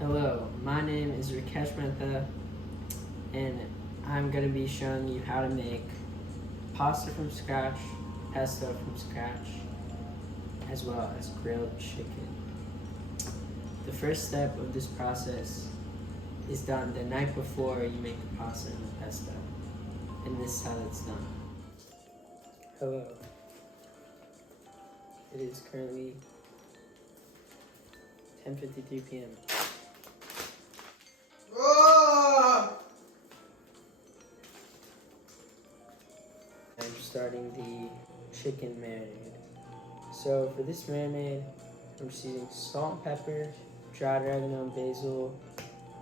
Hello, my name is Rakesh Mehta, and I'm going to be showing you how to make pasta from scratch, pesto from scratch, as well as grilled chicken. The first step of this process is done the night before you make the pasta and the pesto, and this is how it's done. Hello, it is currently 10:53 p.m. I'm starting the chicken marinade. So for this marinade, I'm just using salt and pepper, dried oregano and basil,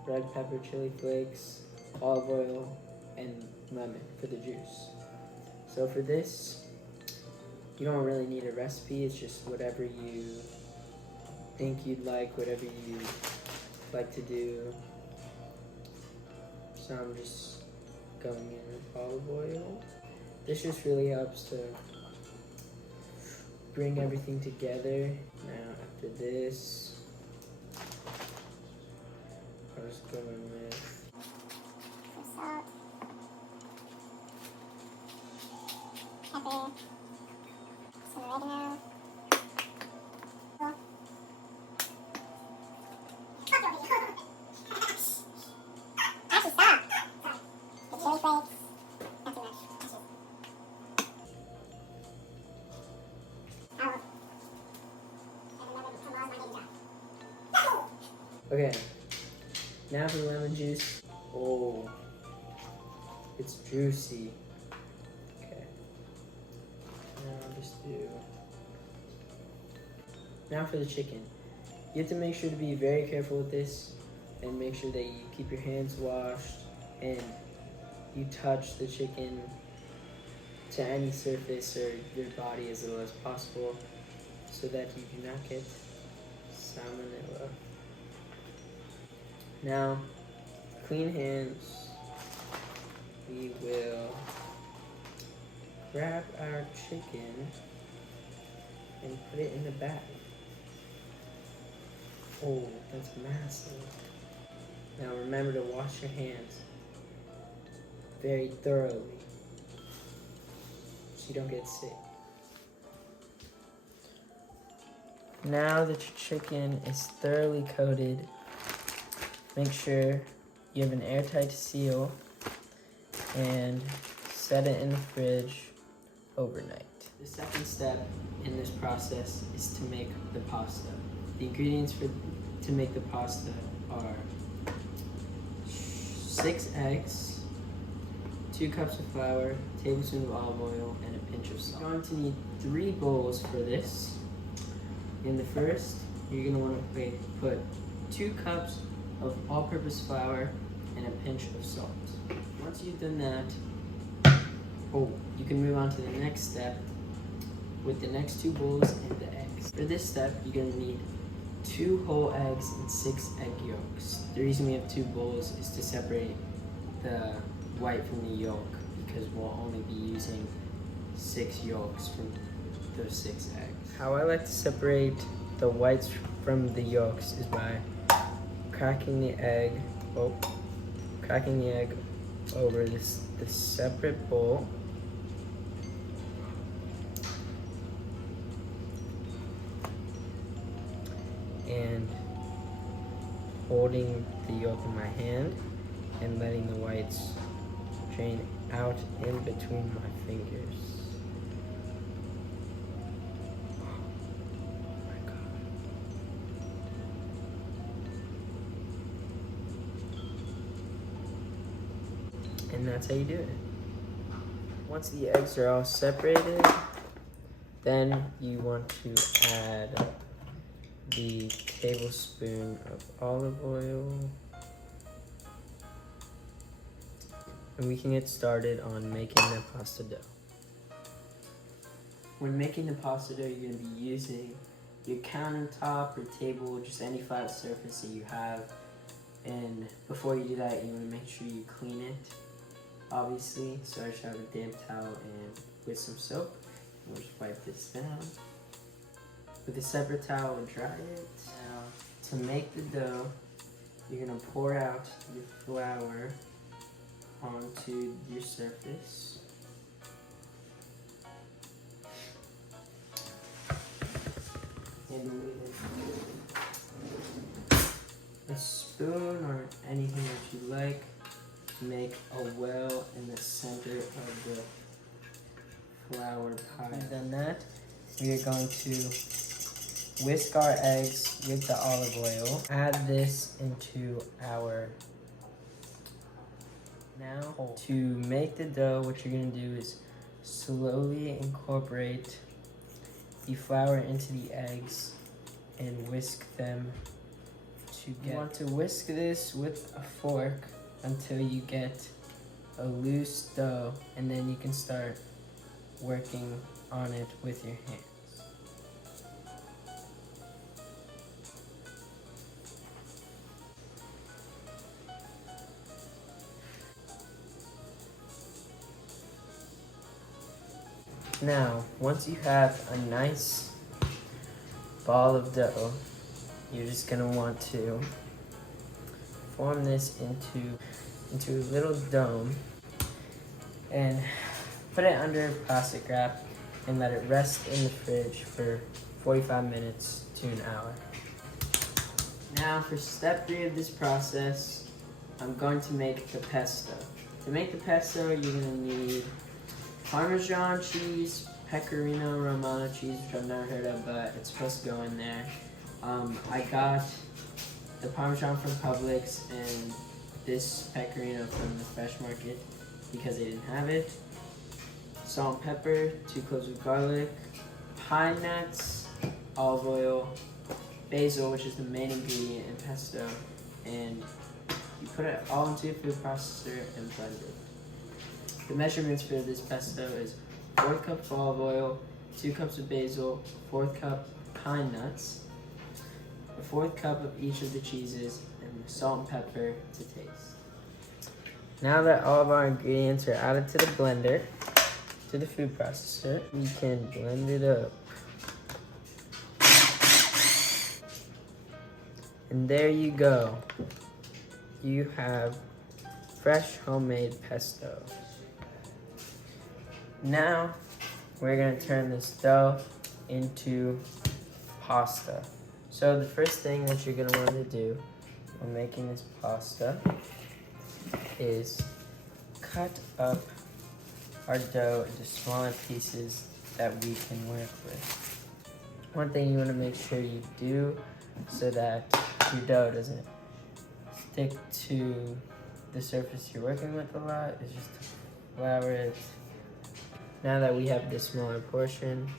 red pepper, chili flakes, olive oil, and lemon for the juice. So for this, you don't really need a recipe, it's just whatever you think you'd like, whatever you like to do. So I'm just going in with olive oil. This just really helps to bring everything together. Now after this, I was going with salt, pepper, some oregano. Actually, stop! The chili flakes. Not too much. Okay, now for the lemon juice. Oh, it's juicy. Okay, now I'll just do. Now for the chicken. You have to make sure to be very careful with this and make sure that you keep your hands washed and you touch the chicken to any surface or your body as little as possible so that you do not get salmonella. Now, clean hands, we will grab our chicken and put it in the bag. Oh, that's massive. Now remember to wash your hands very thoroughly so you don't get sick. Now that your chicken is thoroughly coated, make sure you have an airtight seal and set it in the fridge overnight. The second step in this process is to make the pasta. The ingredients to make the pasta are 6 eggs, 2 cups of flour, a tablespoon of olive oil, and a pinch of salt. You're going to need 3 bowls for this. In the first, you're going to want to put 2 cups of all-purpose flour and a pinch of salt. Once you've done that, you can move on to the next step with the next 2 bowls and the eggs. For this step, you're going to need 2 whole eggs and 6 egg yolks. The reason we have 2 bowls is to separate the white from the yolk because we'll only be using 6 yolks from those 6 eggs. How I like to separate the whites from the yolks is by cracking the egg over this separate bowl. And holding the yolk in my hand and letting the whites drain out in between my fingers. Oh my God. And that's how you do it. Once the eggs are all separated, then you want to add the tablespoon of olive oil, and we can get started on making the pasta dough. When making the pasta dough, you're going to be using your countertop or table, just any flat surface that you have. And before you do that, you want to make sure you clean it, obviously. So I just have a damp towel and with some soap. We'll just wipe this down. With a separate towel and dry it. Now, to make the dough, you're gonna pour out your flour onto your surface. And with a spoon or anything that you like, make a well in the center of the flour pie. And then that, we are going to whisk our eggs with the olive oil. Add this into our now. To make the dough, what you're gonna do is slowly incorporate the flour into the eggs and whisk them together. You want to whisk this with a fork until you get a loose dough, and then you can start working on it with your hands. Now, once you have a nice ball of dough, you're just gonna want to form this into a little dome and put it under plastic wrap and let it rest in the fridge for 45 minutes to an hour. Now for step 3 of this process, I'm going to make the pesto. To make the pesto, you're gonna need Parmesan cheese, Pecorino Romano cheese, which I've never heard of, but it's supposed to go in there. I got the Parmesan from Publix and this Pecorino from the Fresh Market because they didn't have it. Salt and pepper, 2 cloves of garlic, pine nuts, olive oil, basil, which is the main ingredient in pesto, and you put it all into a food processor and blend it. The measurements for this pesto is 1/4 cup of olive oil, 2 cups of basil, 1/4 cup pine nuts, 1/4 cup of each of the cheeses, and salt and pepper to taste. Now that all of our ingredients are added to the blender, to the food processor, we can blend it up. And there you go. You have fresh homemade pesto. Now, we're gonna turn this dough into pasta. So the first thing that you're gonna want to do when making this pasta is cut up our dough into smaller pieces that we can work with. One thing you wanna make sure you do so that your dough doesn't stick to the surface you're working with a lot is just to flour it. Now that we have this smaller portion,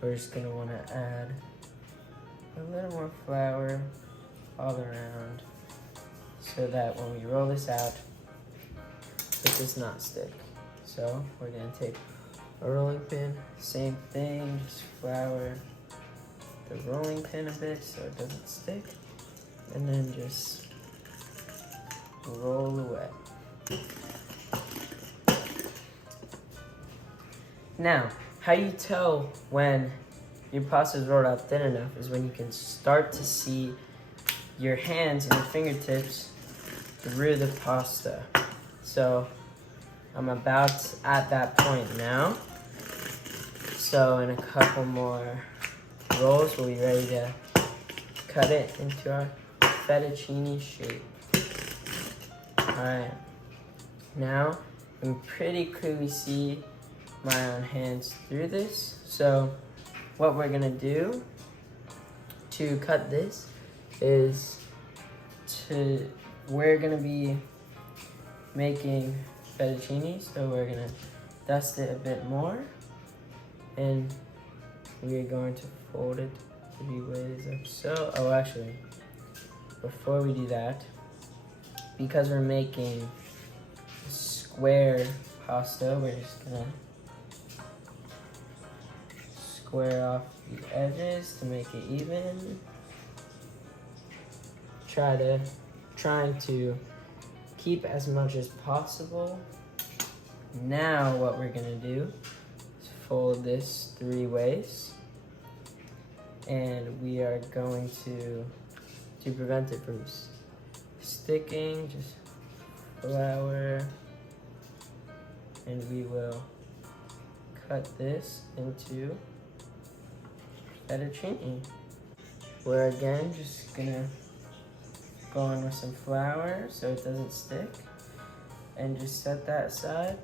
we're just gonna wanna add a little more flour all around so that when we roll this out, it does not stick. So we're gonna take a rolling pin, same thing, just flour the rolling pin a bit so it doesn't stick, and then just roll away. Now, how you tell when your pasta is rolled out thin enough is when you can start to see your hands and your fingertips through the pasta. So I'm about at that point now. So in a couple more rolls, we'll be ready to cut it into our fettuccine shape. Alright, now you can pretty clearly see my own hands through this. So what we're gonna do to cut this is we're gonna be making fettuccine, so we're gonna dust it a bit more and we're going to fold it 3 ways up. So, actually, before we do that, because we're making square pasta, we're just gonna square off the edges to make it even. Trying to keep as much as possible. Now what we're gonna do is fold this 3 ways, and we are going to prevent it from sticking, just flour, and we will cut this into fettuccine. We're again just gonna go in with some flour so it doesn't stick, and just set that aside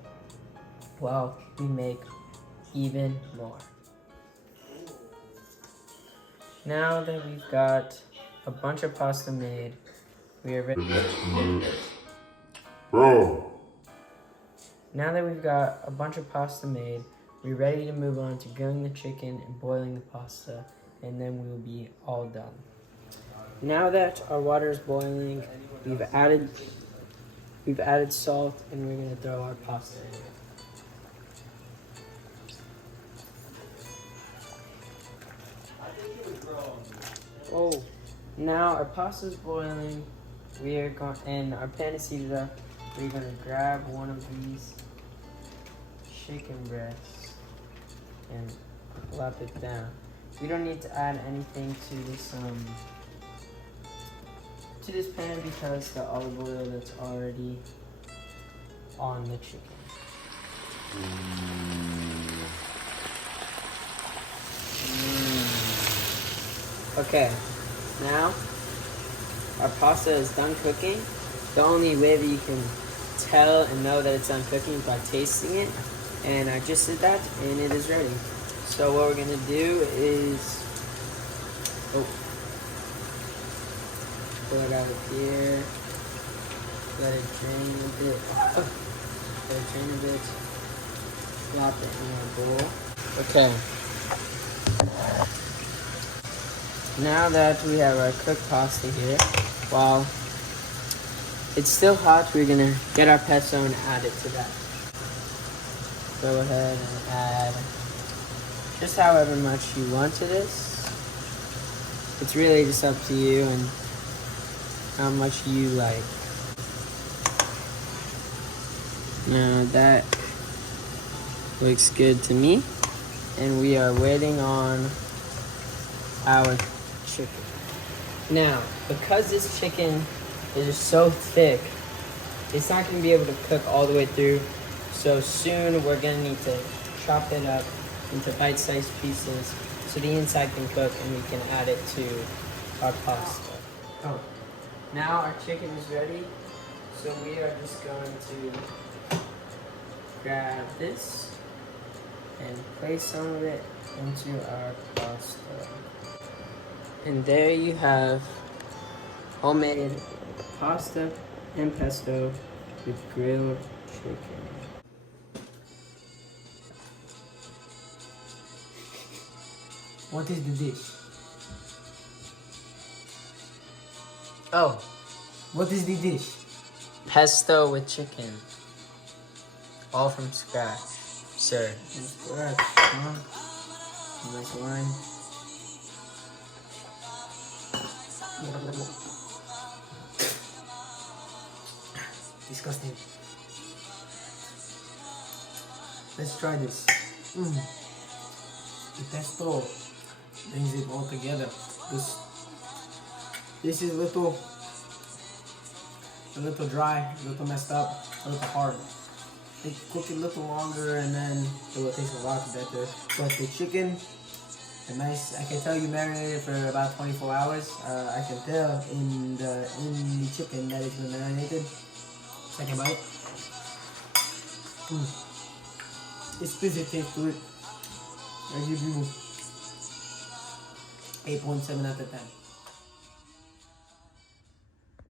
while we make even more. Now that we've got a bunch of pasta made, we are ready. Bro. Now that we've got a bunch of pasta made, we're ready to move on to grilling the chicken and boiling the pasta, and then we will be all done. Now that our water is boiling, we've added salt, and we're gonna throw our pasta in. Oh, now our pasta is boiling. We are going, and our pan is heated up. We're gonna grab one of these chicken breasts and plop it down. We don't need to add anything to this pan because the olive oil that's already on the chicken. Okay, now our pasta is done cooking. The only way that you can tell and know that it's done cooking is by tasting it. And I just did that, and it is ready. So what we're gonna do is, pull it out of here, let it drain a bit, plop it in our bowl. Okay. Now that we have our cooked pasta here, while it's still hot, we're gonna get our pesto and add it to that. Go ahead and add just however much you want to this. It's really just up to you and how much you like. Now that looks good to me, and we are waiting on our chicken. Now, because this chicken is so thick, it's not going to be able to cook all the way through. So soon we're going to need to chop it up into bite-sized pieces so the inside can cook and we can add it to our pasta. Oh, now our chicken is ready. So we are just going to grab this and place some of it into our pasta. And there you have homemade pasta and pesto with grilled chicken. What is the dish? Oh, what is the dish? Pesto with chicken. All from scratch, sir. From scratch, huh? Nice wine. Disgusting. Let's try this. The pesto brings it all together. This is a little dry, a little messed up, a little hard. They cook it a little longer and then it will taste a lot better. But the chicken, I can tell you marinated for about 24 hours. I can tell in the chicken that it's been marinated. Second bite. Exquisite taste to it. I give you 8.7 out of 10.